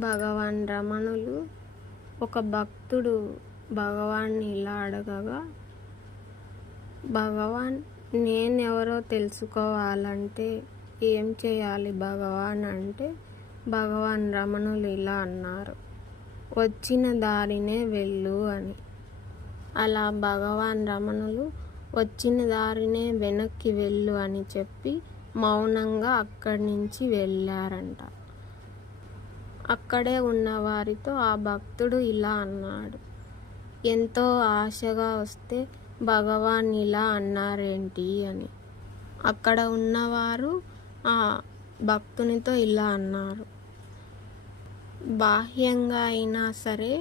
భగవాన్ రమణులు ఒక భక్తుడు భగవాన్ని ఇలా అడగగా, భగవాన్ నేనెవరో తెలుసుకోవాలంటే ఏం చేయాలి భగవాన్ అంటే, భగవాన్ రమణులు ఇలా అన్నారు, వచ్చిన దారినే వెళ్ళు అని. అలా భగవాన్ రమణులు వచ్చిన దారినే వెనక్కి వెళ్ళు అని చెప్పి మౌనంగా అక్కడి నుంచి వెళ్ళారంట. అక్కడే ఉన్న వారితో ఆ భక్తుడు ఇలా అన్నాడు, ఎంతో ఆశగా వస్తే భగవాన్ ఇలా అన్నారేంటి అని. అక్కడ ఉన్నవారు ఆ భక్తునితో ఇలా అన్నారు, బాహ్యంగా అయినా సరే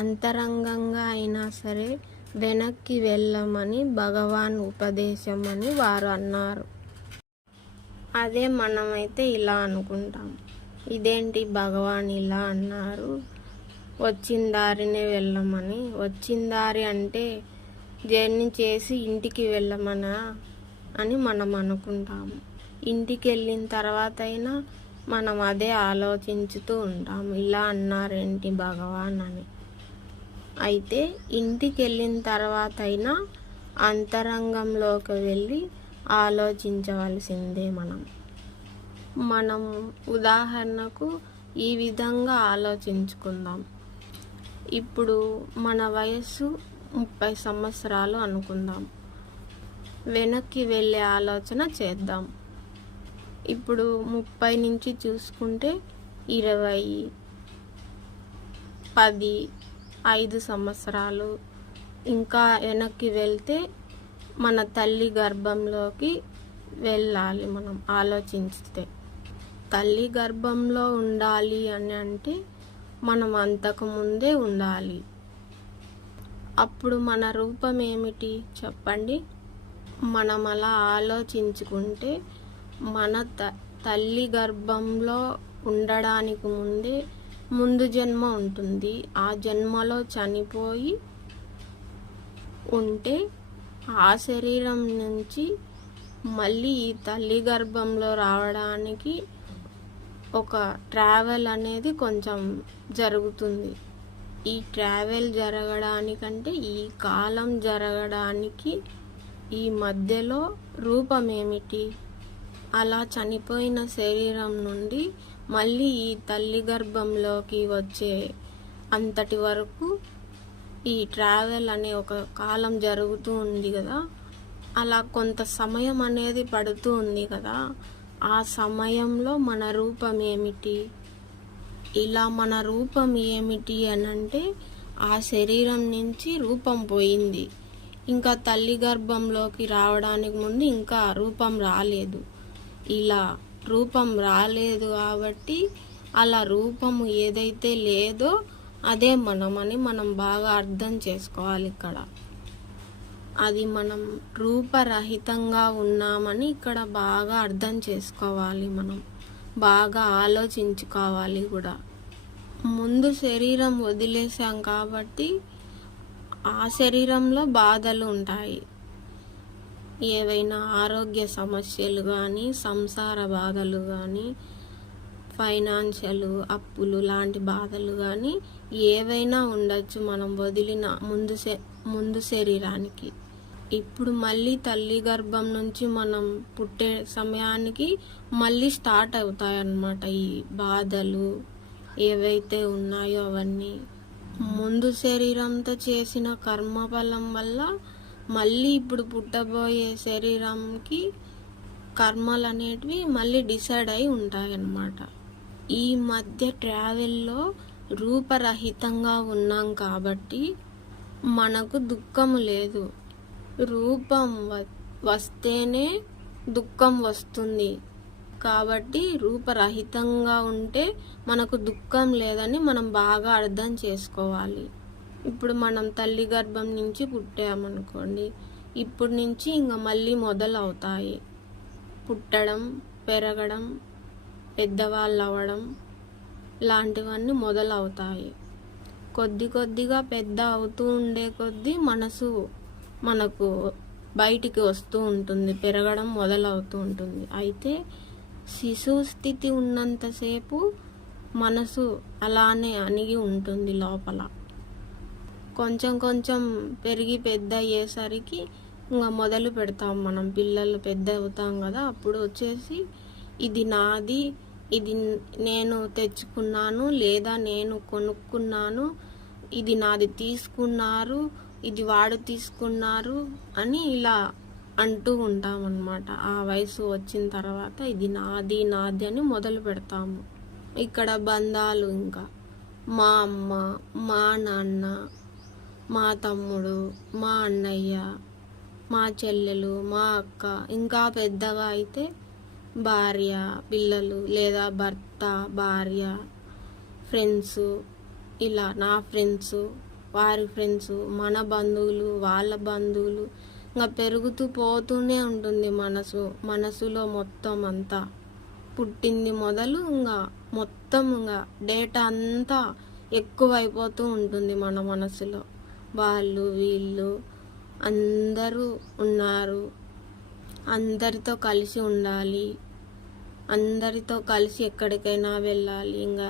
అంతరంగంగా అయినా సరే వెనక్కి వెళ్ళమని భగవాన్ ఉపదేశం అని వారు అన్నారు. అదే మనమైతే ఇలా అనుకుంటాం, ఇదేంటి భగవాన్ ఇలా అన్నారు, వచ్చిన దారినే వెళ్ళమని. వచ్చిన దారి అంటే జర్నీ చేసి ఇంటికి వెళ్ళమనా అని మనం అనుకుంటాము. ఇంటికి వెళ్ళిన తర్వాత అయినా మనం అదే ఆలోచించుతూ ఉంటాం, ఇలా అన్నారేంటి భగవాన్ అని. అయితే ఇంటికి వెళ్ళిన తర్వాత అయినా అంతరంగంలోకి వెళ్ళి ఆలోచించవలసిందే. మనం ఉదాహరణకు ఈ విధంగా ఆలోచించుకుందాం. ఇప్పుడు మన వయస్సు 30 సంవత్సరాలు అనుకుందాం. వెనక్కి వెళ్ళే ఆలోచన చేద్దాం. ఇప్పుడు 30 నుంచి చూసుకుంటే 20, 10, 5 సంవత్సరాలు ఇంకా వెనక్కి వెళ్తే మన తల్లి గర్భంలోకి వెళ్ళాలి. మనం ఆలోచిస్తే తల్లి గర్భంలో ఉండాలి అని అంటే మనం అంతకు ముందే ఉండాలి. అప్పుడు మన రూపం ఏమిటి చెప్పండి? మనం అలా ఆలోచించుకుంటే మన తల్లి గర్భంలో ఉండడానికి ముందు జన్మ ఉంటుంది. ఆ జన్మలో చనిపోయి ఉంటే ఆ శరీరం నుంచి మళ్ళీ ఈ తల్లి గర్భంలో రావడానికి ఒక ట్రావెల్ అనేది కొంచెం జరుగుతుంది. ఈ ట్రావెల్ జరగడానికంటే ఈ కాలం జరగడానికి ఈ మధ్యలో రూపం ఏమిటి? అలా చనిపోయిన శరీరం నుండి మళ్ళీ ఈ తల్లి గర్భంలోకి వచ్చే అంతటి వరకు ఈ ట్రావెల్ అనే ఒక కాలం జరుగుతూ ఉంది కదా. అలా కొంత సమయం అనేది పడుతూ ఉంది కదా. ఆ సమయంలో మన రూపం ఏమిటి? ఇలా మన రూపం ఏమిటి అని అంటే ఆ శరీరం నుంచి రూపం పోయింది, ఇంకా తల్లి గర్భంలోకి రావడానికి ముందు ఇంకా రూపం రాలేదు. ఇలా రూపం రాలేదు కాబట్టి అలా రూపము ఏదైతే లేదో అదే మనమని మనం బాగా అర్థం చేసుకోవాలి. ఇక్కడ అది మనం రూపరహితంగా ఉన్నామని ఇక్కడ బాగా అర్థం చేసుకోవాలి. మనం బాగా ఆలోచించుకోవాలి కూడా. ముందు శరీరం వదిలేసాం కాబట్టి ఆ శరీరంలో బాధలు ఉంటాయి. ఏవైనా ఆరోగ్య సమస్యలు కానీ, సంసార బాధలు కానీ, ఫైనాన్షియల్ అప్పులు లాంటి బాధలు కానీ ఏవైనా ఉండొచ్చు మనం వదిలిన ముందు శరీరానికి. ఇప్పుడు మళ్ళీ తల్లి గర్భం నుంచి మనం పుట్టే సమయానికి మళ్ళీ స్టార్ట్ అవుతాయన్నమాట ఈ బాధలు ఏవైతే ఉన్నాయో అవన్నీ. ముందు శరీరంతో చేసిన కర్మఫలం వల్ల మళ్ళీ ఇప్పుడు పుట్టబోయే శరీరంకి కర్మలు అనేటివి మళ్ళీ డిసైడ్ అయి ఉంటాయన్నమాట. ఈ మధ్య ట్రావెల్లో రూపరహితంగా ఉన్నాం కాబట్టి మనకు దుఃఖము లేదు. రూపం వస్తేనే దుఃఖం వస్తుంది కాబట్టి రూపరహితంగా ఉంటే మనకు దుఃఖం లేదని మనం బాగా అర్థం చేసుకోవాలి. ఇప్పుడు మనం తల్లి గర్భం నుంచి పుట్టామనుకోండి, ఇప్పుడు నుంచి ఇంకా మళ్ళీ మొదలవుతాయి. పుట్టడం, పెరగడం, పెద్దవాళ్ళు అవ్వడం లాంటివన్నీ మొదలవుతాయి. కొద్దిగా పెద్ద అవుతూ ఉండే కొద్దీ మనసు మనకు బయటికి వస్తూ ఉంటుంది, పెరగడం మొదలవుతూ ఉంటుంది. అయితే శిశువు స్థితి ఉన్నంతసేపు మనసు అలానే అణిగి ఉంటుంది లోపల. కొంచెం కొంచెం పెరిగి పెద్ద అయ్యేసరికి ఇంకా మొదలు పెడతాం మనం. పిల్లలు పెద్ద అవుతాం కదా, అప్పుడు వచ్చేసి ఇది నాది, ఇది నేను తెచ్చుకున్నాను లేదా నేను కొనుక్కున్నాను, ఇది నాది తీసుకున్నారు, ఇది వాడు తీసుకున్నారు అని ఇలా అంటూ ఉంటాం అన్నమాట. ఆ వయసు వచ్చిన తర్వాత ఇది నాది నాది అని మొదలు పెడతాము. ఇక్కడ బంధాలు ఇంకా మా అమ్మ, మా నాన్న, మా తమ్ముడు, మా అన్నయ్య, మా చెల్లెలు, మా అక్క, ఇంకా పెద్దగా అయితే భార్య, పిల్లలు లేదా భర్త, భార్య, ఫ్రెండ్స్, ఇలా నా ఫ్రెండ్స్, వారి ఫ్రెండ్స్, మన బంధువులు, వాళ్ళ బంధువులు, ఇంకా పెరుగుతూ పోతూనే ఉంటుంది మనసులో మొత్తం అంతా. పుట్టింది మొదలు ఇంకా మొత్తం ఇంకా డేటా అంతా ఎక్కువైపోతూ ఉంటుంది మన మనసులో. వాళ్ళు వీళ్ళు అందరూ ఉన్నారు, అందరితో కలిసి ఉండాలి, అందరితో కలిసి ఎక్కడికైనా వెళ్ళాలి, ఇంకా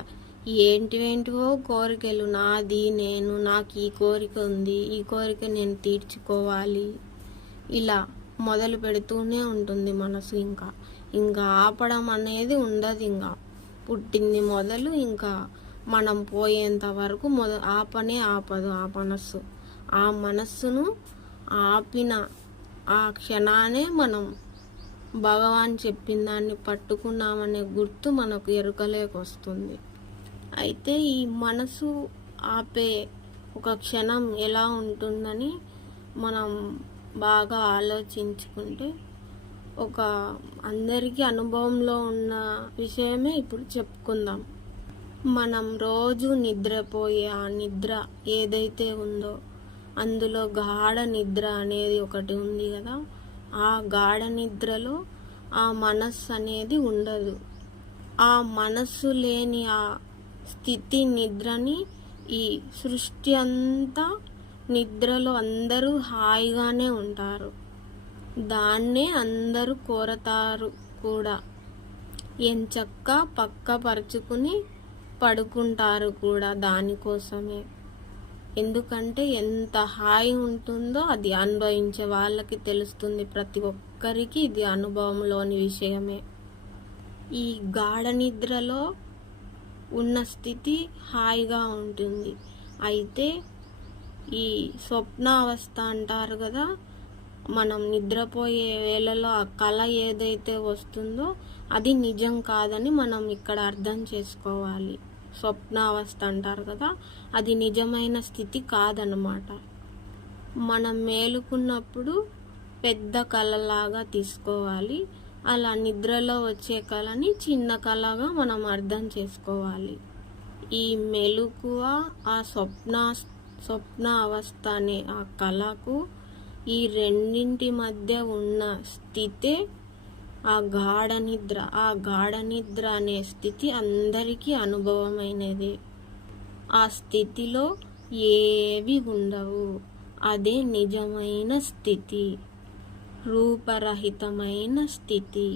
ఏంటివో కోరికలు, నాది నేను, నాకు ఈ కోరిక ఉంది, ఈ కోరిక నేను తీర్చుకోవాలి, ఇలా మొదలు పెడుతూనే ఉంటుంది మనసు. ఇంకా ఆపడం అనేది ఉండదు. ఇంకా పుట్టింది మొదలు ఇంకా మనం పోయేంత వరకు ఆపదు ఆ మనస్సు. ఆ మనస్సును ఆపిన ఆ క్షణానే మనం భగవాన్ చెప్పిన దాన్ని పట్టుకున్నామనే గుర్తు మనకు ఎరుకలేకొస్తుంది. అయితే ఈ మనసు ఆపే ఒక క్షణం ఎలా ఉంటుందని మనం బాగా ఆలోచించుకుంటే ఒక అందరికీ అనుభవంలో ఉన్న విషయమే ఇప్పుడు చెప్పుకుందాం. మనం రోజు నిద్రపోయే ఆ నిద్ర ఏదైతే ఉందో అందులో గాఢ నిద్ర అనేది ఒకటి ఉంది కదా. ఆ గాఢ నిద్రలో ఆ మనస్సు అనేది ఉండదు. ఆ మనస్సు లేని ఆ స్థితి నిద్రని ఈ సృష్టి అంతా నిద్రలో అందరూ హాయిగానే ఉంటారు. దాన్నే అందరూ కోరతారు కూడా. ఎంచక్కా పక్కపరుచుకుని పడుకుంటారు కూడా దానికోసమే. ఎందుకంటే ఎంత హాయి ఉంటుందో అది అనుభవించే వాళ్ళకి తెలుస్తుంది. ప్రతి ఒక్కరికి ఇది అనుభవంలోని విషయమే. ఈ గాఢ నిద్రలో ఉన్న స్థితి హాయిగా ఉంటుంది. అయితే ఈ స్వప్నావస్థ అంటారు కదా, మనం నిద్రపోయే వేళలో ఆ కళ ఏదైతే వస్తుందో అది నిజం కాదని మనం ఇక్కడ అర్థం చేసుకోవాలి. స్వప్నావస్థ అంటారు కదా, అది నిజమైన స్థితి కాదనమాట. మనం మేలుకున్నప్పుడు పెద్ద కళలాగా తీసుకోవాలి. అలా నిద్రలో వచ్చే కళని చిన్న కళగా మనం అర్థం చేసుకోవాలి. ఈ మెలకువ, ఆ స్వప్న అవస్థ అనే ఆ కళకు, ఈ రెండింటి మధ్య ఉన్న స్థితే ఆ గాఢ నిద్ర. ఆ గాఢ నిద్ర అనే స్థితి అందరికీ అనుభవమైనదే. ఆ స్థితిలో ఏవి ఉండవు. అదే నిజమైన స్థితి, రూపరహితమైన స్థితి.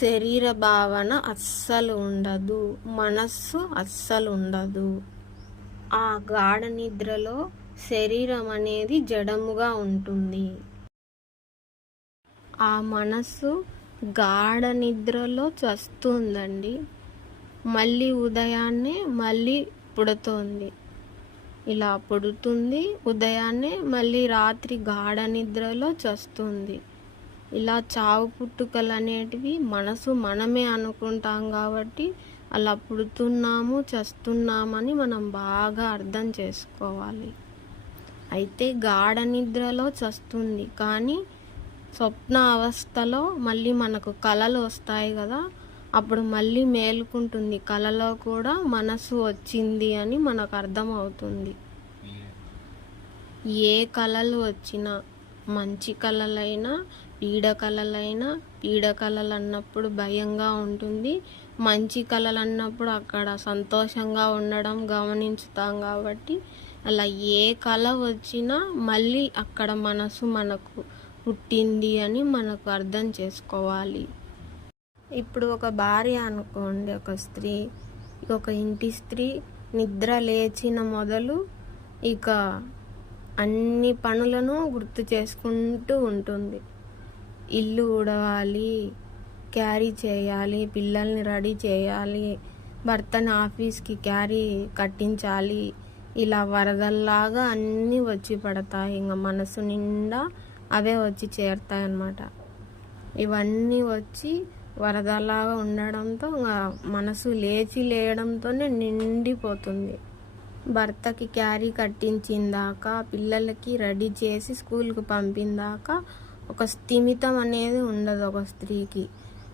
శరీర భావన అస్సలు ఉండదు, మనస్సు అస్సలు ఉండదు. ఆ గాఢ నిద్రలో శరీరం అనేది జడముగా ఉంటుంది. ఆ మనస్సు గాఢ నిద్రలో చస్తుందండి. మళ్ళీ ఉదయాన్నే మళ్ళీ పుడుతోంది. ఇలా పుడుతుంది, ఉదయాన్నే మళ్ళీ రాత్రి గాఢ నిద్రలో చస్తుంది. ఇలా చావు పుట్టుకలు అనేటివి మనమే అనుకుంటాం కాబట్టి అలా పుడుతున్నాము, చస్తున్నామని మనం బాగా అర్థం చేసుకోవాలి. అయితే గాఢ నిద్రలో చస్తుంది, కానీ స్వప్న అవస్థలో మళ్ళీ మనకు కళలు వస్తాయి కదా, అప్పుడు మళ్ళీ మేలుకుంటుంది. కళలో కూడా మనసు వచ్చింది అని మనకు అర్థమవుతుంది. ఏ కళలు వచ్చినా, మంచి కళలైనా పీడ కళలు అన్నప్పుడు భయంగా ఉంటుంది, మంచి కళలు అన్నప్పుడు అక్కడ సంతోషంగా ఉండడం గమనించుతాం. కాబట్టి అలా ఏ కళ వచ్చినా మళ్ళీ అక్కడ మనసు మనకు పుట్టింది అని మనకు అర్థం చేసుకోవాలి. ఇప్పుడు ఒక భార్య అనుకోండి, ఒక స్త్రీ ఒక ఇంటి స్త్రీ నిద్ర లేచిన మొదలు ఇక అన్ని పనులను గుర్తు చేసుకుంటూ ఉంటుంది. ఇల్లు ఊడవాలి, క్యారీ చేయాలి, పిల్లల్ని రెడీ చేయాలి, భర్తని ఆఫీస్కి క్యారీ కట్టించాలి. ఇలా వరదల్లాగా అన్నీ వచ్చి పడతాయి. ఇంకా మనసు నిండా అవే వచ్చి చేరుతాయి అన్నమాట. ఇవన్నీ వచ్చి వరదలాగా ఉండడంతో మనసు లేయడంతోనే నిండిపోతుంది. భర్తకి క్యారీ కట్టించిందాక, పిల్లలకి రెడీ చేసి స్కూల్కి పంపిందాక ఒక స్థిమితం అనేది ఉండదు ఒక స్త్రీకి.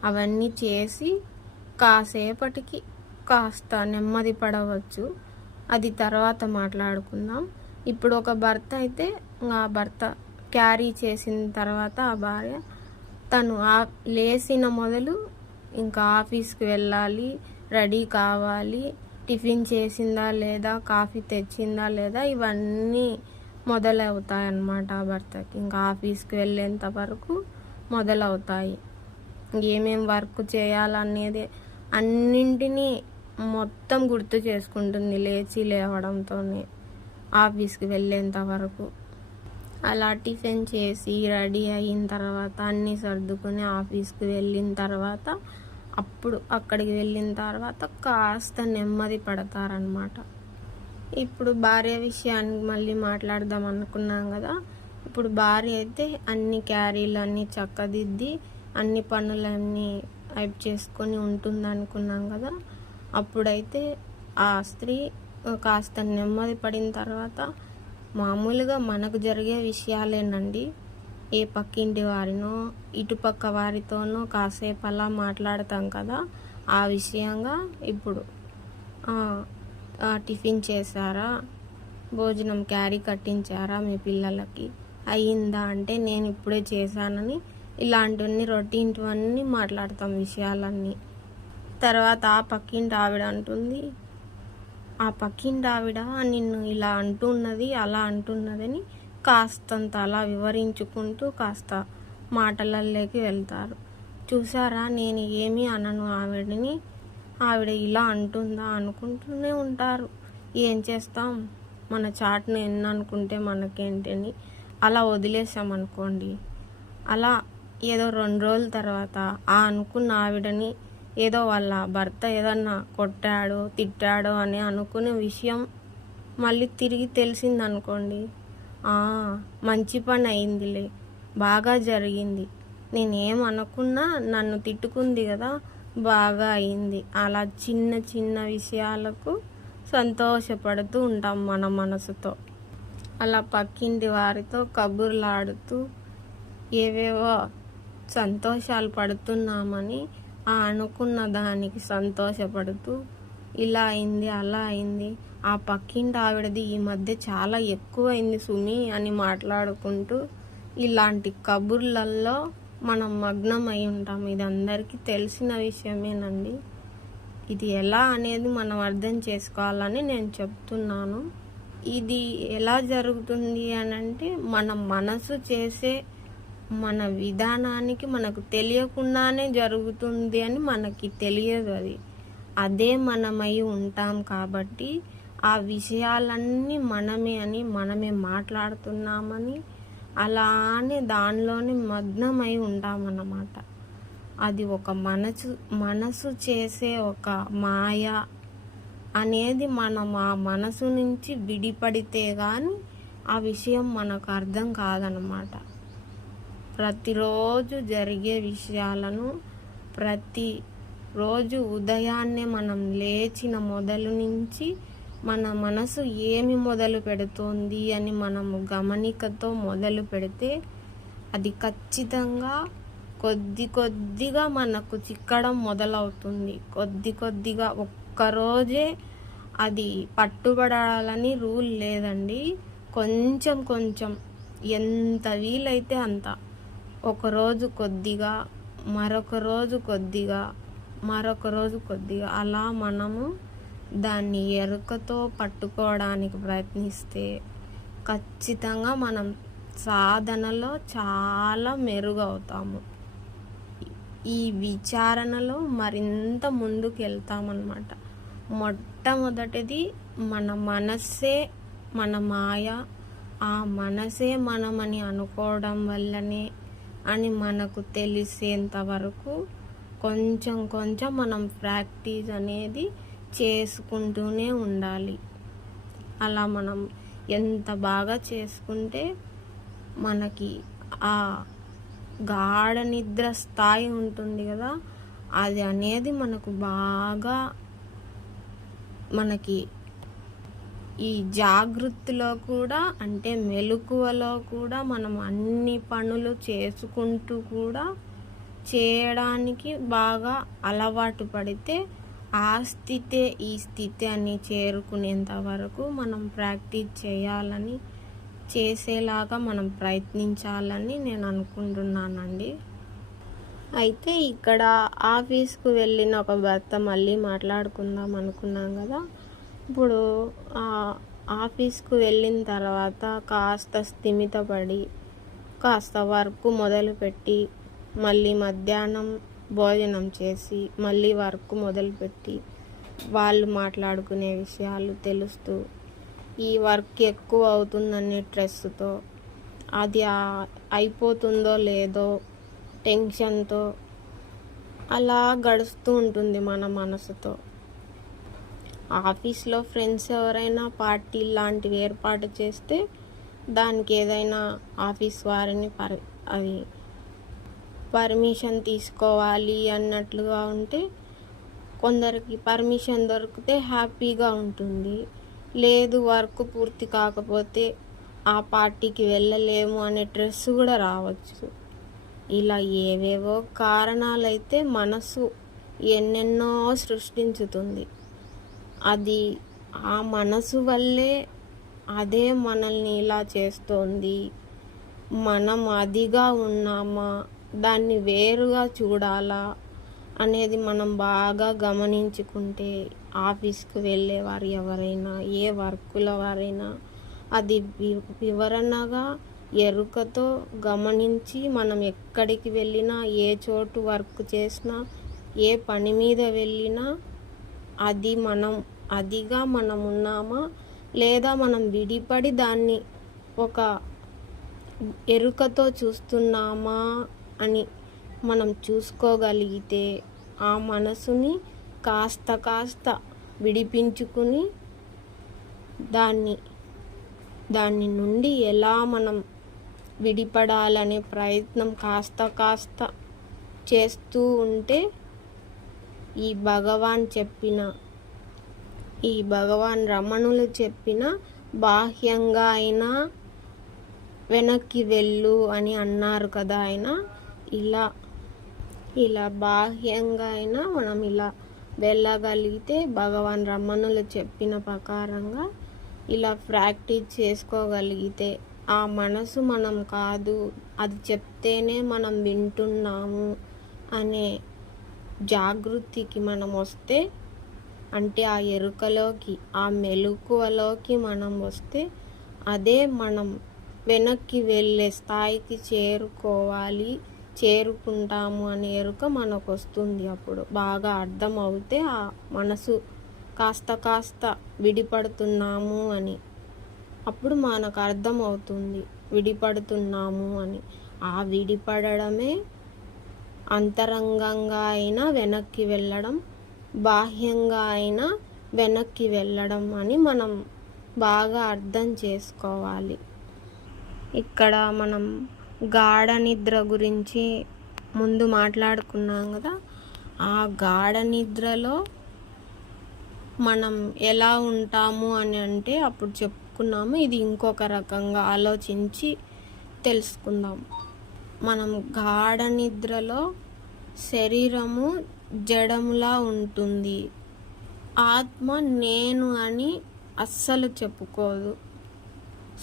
అవన్నీ చేసి కాసేపటికి కాస్త నెమ్మది పడవచ్చు. అది తర్వాత మాట్లాడుకుందాం. ఇప్పుడు ఒక భర్త అయితే ఆ భర్త క్యారీ చేసిన తర్వాత ఆ భార్య తను లేచిన మొదలు ఇంకా ఆఫీస్కి వెళ్ళాలి, రెడీ కావాలి, టిఫిన్ చేసిందా లేదా, కాఫీ తెచ్చిందా లేదా, ఇవన్నీ మొదలవుతాయి అన్నమాట ఆ భర్తకి. ఇంకా ఆఫీస్కి వెళ్ళేంత వరకు మొదలవుతాయి. ఏమేం వర్క్ చేయాలనేది అన్నింటినీ మొత్తం గుర్తు చేసుకుంటుంది లేవడంతోనే ఆఫీస్కి వెళ్ళేంత వరకు. అలా టిఫిన్ చేసి రెడీ అయిన తర్వాత అన్నీ సర్దుకొని ఆఫీస్కి వెళ్ళిన తర్వాత అప్పుడు అక్కడికి వెళ్ళిన తర్వాత కాస్త నెమ్మది పడతారనమాట. ఇప్పుడు భార్య విషయానికి మళ్ళీ మాట్లాడదాం అనుకున్నాం కదా. ఇప్పుడు భార్య అయితే అన్ని క్యారీలు అన్నీ చక్కదిద్ది అన్ని పనులన్నీ అయిప్ చేసుకొని ఉంటుంది అనుకున్నాం కదా. అప్పుడైతే ఆ స్త్రీ కాస్త నెమ్మది పడిన తర్వాత మామూలుగా మనకు జరిగే విషయాలేనండి. ఏ పక్కింటి వారినో ఇటుపక్క వారితోనో కాసేపు అలా మాట్లాడతాం కదా. ఆ విషయంగా ఇప్పుడు టిఫిన్ చేశారా, భోజనం క్యారీ కట్టించారా, మీ పిల్లలకి అయ్యిందా అంటే నేను ఇప్పుడే చేశానని ఇలాంటివన్నీ రొటీన్వన్నీ మాట్లాడతాం విషయాలన్నీ. తర్వాత ఆ పక్కింటి ఆవిడ అంటుంది, ఆ పక్కింటి ఆవిడ నిన్ను ఇలా అంటున్నది అలా అంటున్నదని కాస్తంత అలా వివరించుకుంటూ కాస్త మాటలలోకి వెళ్తారు. చూసారా, నేను ఏమీ అనను ఆవిడని, ఆవిడ ఇలా అంటుందా అనుకుంటూనే ఉంటారు. ఏం చేస్తాం, మన చాటును ఎన్ని అనుకుంటే మనకేంటని అలా వదిలేసామనుకోండి. అలా ఏదో 2 రోజుల తర్వాత ఆ అనుకున్న ఆవిడని ఏదో వాళ్ళ భర్త ఏదన్నా కొట్టాడో తిట్టాడో అని అనుకునే విషయం మళ్ళీ తిరిగి తెలిసిందనుకోండి, మంచి పని అయిందిలే, బాగా జరిగింది, నేనేం అనుకున్నా నన్ను తిట్టుకుంది కదా, బాగా అయింది. అలా చిన్న చిన్న విషయాలకు సంతోషపడుతూ ఉంటాం మన మనసుతో. అలా పక్కింటి వారితో కబుర్లాడుతూ ఏవేవో సంతోషాలు పడుతున్నామని అనుకున్న దానికి సంతోషపడుతూ ఇలా అయింది అలా అయింది, ఆ పక్కింటి ఆవిడది ఈ మధ్య చాలా ఎక్కువైంది సుమి అని మాట్లాడుకుంటూ ఇలాంటి కబుర్లలో మనం మగ్నం అయి ఉంటాం. ఇది అందరికీ తెలిసిన విషయమేనండి. ఇది ఎలా అనేది మనం అర్థం చేసుకోవాలని నేను చెప్తున్నాను. ఇది ఎలా జరుగుతుంది అని అంటే మన మనసు చేసే మన విధానానికి మనకు తెలియకుండానే జరుగుతుంది అని మనకి తెలియదు. అదే మనమై ఉంటాం కాబట్టి ఆ విషయాలన్నీ మనమే అని మనమే మాట్లాడుతున్నామని అలానే దానిలోనే మగ్నమై ఉంటామన్నమాట. అది ఒక మనసు చేసే ఒక మాయ అనేది మనం ఆ మనసు నుంచి విడిపడితే కానీ ఆ విషయం మనకు అర్థం కాదనమాట. ప్రతిరోజు జరిగే విషయాలను ప్రతిరోజు ఉదయాన్నే మనం లేచిన మొదలు నుంచి మన మనసు ఏమి మొదలు పెడుతోంది అని మనము గమనికతో మొదలు పెడితే అది ఖచ్చితంగా కొద్దిగా మనకు చిక్కడం మొదలవుతుంది. కొద్దిగా ఒక్కరోజే అది పట్టుబడాలని రూల్ లేదండి. కొంచెం ఎంత వీలైతే అంత, ఒకరోజు కొద్దిగా, మరొక రోజు కొద్దిగా అలా మనము దాన్ని ఎరుకతో పట్టుకోవడానికి ప్రయత్నిస్తే ఖచ్చితంగా మనం సాధనలో చాలా మెరుగవుతాము. ఈ విచారణలో మరింత ముందుకు వెళ్తామన్నమాట. మొట్టమొదటిది మన మనస్సే మన మాయ, ఆ మనసే మనమని అనుకోవడం వల్లనే అని మనకు తెలిసేంత వరకు కొంచెం కొంచెం మనం ప్రాక్టీస్ అనేది చేసుకుంటూనే ఉండాలి. అలా మనం ఎంత బాగా చేసుకుంటే మనకి ఆ గాఢ నిద్ర స్థాయి ఉంటుంది కదా, అది అనేది మనకు బాగా మనకి ఈ జాగృతిలో కూడా అంటే మెలకువలో కూడా మనం అన్ని పనులు చేసుకుంటూ కూడా చేయడానికి బాగా అలవాటు పడితే ఆ స్థితే ఈ స్థితి అని చేరుకునేంత వరకు మనం ప్రాక్టీస్ చేయాలని చేసేలాగా మనం ప్రయత్నించాలని నేను అనుకుంటున్నానండి. అయితే ఇక్కడ ఆఫీస్కు వెళ్ళిన ఒక భర్త మళ్ళీ మాట్లాడుకుందాం అనుకున్నాం కదా. ఇప్పుడు ఆఫీస్కు వెళ్ళిన తర్వాత కాస్త స్థిమితపడి కాస్త వర్క్ మొదలుపెట్టి మళ్ళీ మధ్యాహ్నం భోజనం చేసి మళ్ళీ వర్క్ మొదలుపెట్టి వాళ్ళు మాట్లాడుకునే విషయాలు తెలుస్తూ ఈ వర్క్ ఎక్కువ అవుతుందనే స్ట్రెస్తో అది అయిపోతుందో లేదో టెన్షన్తో అలా గడుస్తూ ఉంటుంది మన మనసుతో. ఆఫీస్లో ఫ్రెండ్స్ ఎవరైనా పార్టీ లాంటివి ఏర్పాటు చేస్తే దానికి ఏదైనా ఆఫీస్ వారిని పర్మిషన్ తీసుకోవాలి అన్నట్లుగా ఉంటే కొందరికి పర్మిషన్ దొరికితే హ్యాపీగా ఉంటుంది. లేదు వర్క్ పూర్తి కాకపోతే ఆ పార్టీకి వెళ్ళలేము అనే స్ట్రెస్ కూడా రావచ్చు. ఇలా ఏవేవో కారణాలైతే మనసు ఎన్నెన్నో సృష్టించుతుంది. అది ఆ మనసు వల్లే అదే మనల్ని ఇలా చేస్తోంది, మనం అదిగా ఉన్నామా, దాన్ని వేరుగా చూడాలా అనేది మనం బాగా గమనించుకుంటే ఆఫీస్కి వెళ్ళేవారు ఎవరైనా ఏ వర్కుల వారైనా అది వివరణగా ఎరుకతో గమనించి మనం ఎక్కడికి వెళ్ళినా ఏ చోటు వర్క్ చేసినా ఏ పని మీద వెళ్ళినా అదిగా మనం ఉన్నామా లేదా మనం విడిపడి దాన్ని ఒక ఎరుకతో చూస్తున్నామా అని మనం చూసుకోగలిగితే ఆ మనసుని కాస్త విడిపించుకుని దాని నుండి ఎలా మనం విడిపడాలనే ప్రయత్నం కాస్త చేస్తూ ఉంటే ఈ భగవాన్ రమణులు చెప్పిన బాహ్యంగా అయినా వెనక్కి వెళ్ళు అని అన్నారు కదా ఆయన. ఇలా బాహ్యంగా అయినా మనం ఇలా వెళ్ళగలిగితే భగవాన్ రమణులు చెప్పిన ప్రకారంగా ఇలా ప్రాక్టీస్ చేసుకోగలిగితే ఆ మనసు మనం కాదు, అది చెప్తేనే మనం వింటున్నాము అనే జాగృతికి మనం వస్తే, అంటే ఆ ఎరుకలోకి ఆ మెలకువలోకి మనం వస్తే అదే మనం వెనక్కి వెళ్ళే స్థాయికి చేరుకుంటాము అనే ఎరుక మనకు వస్తుంది. అప్పుడు బాగా అర్థం అవుతే ఆ మనసు కాస్త విడిపడుతున్నాము అని అప్పుడు మనకు అర్థం అవుతుంది విడిపడుతున్నాము అని. ఆ విడిపడమే అంతరంగంగా అయినా వెనక్కి వెళ్ళడం, బాహ్యంగా అయినా వెనక్కి వెళ్ళడం అని మనం బాగా అర్థం చేసుకోవాలి. ఇక్కడ మనం గాఢ నిద్ర గురించి ముందు మాట్లాడుకున్నాం కదా. ఆ గాఢ నిద్రలో మనం ఎలా ఉంటాము అని అంటే అప్పుడు చెప్పుకున్నాము. ఇది ఇంకొక రకంగా ఆలోచించి తెలుసుకుందాం. మనం గాఢ నిద్రలో శరీరము జడములా ఉంటుంది. ఆత్మ నేను అని అస్సలు చెప్పుకోదు.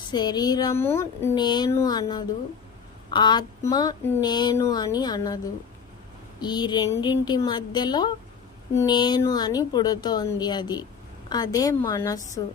శరీరము నేను అనదు, ఆత్మ నేను అని అనదు. ఈ రెండింటి మధ్యలో నేను అని పుడుతోంది. అదే మనస్సు.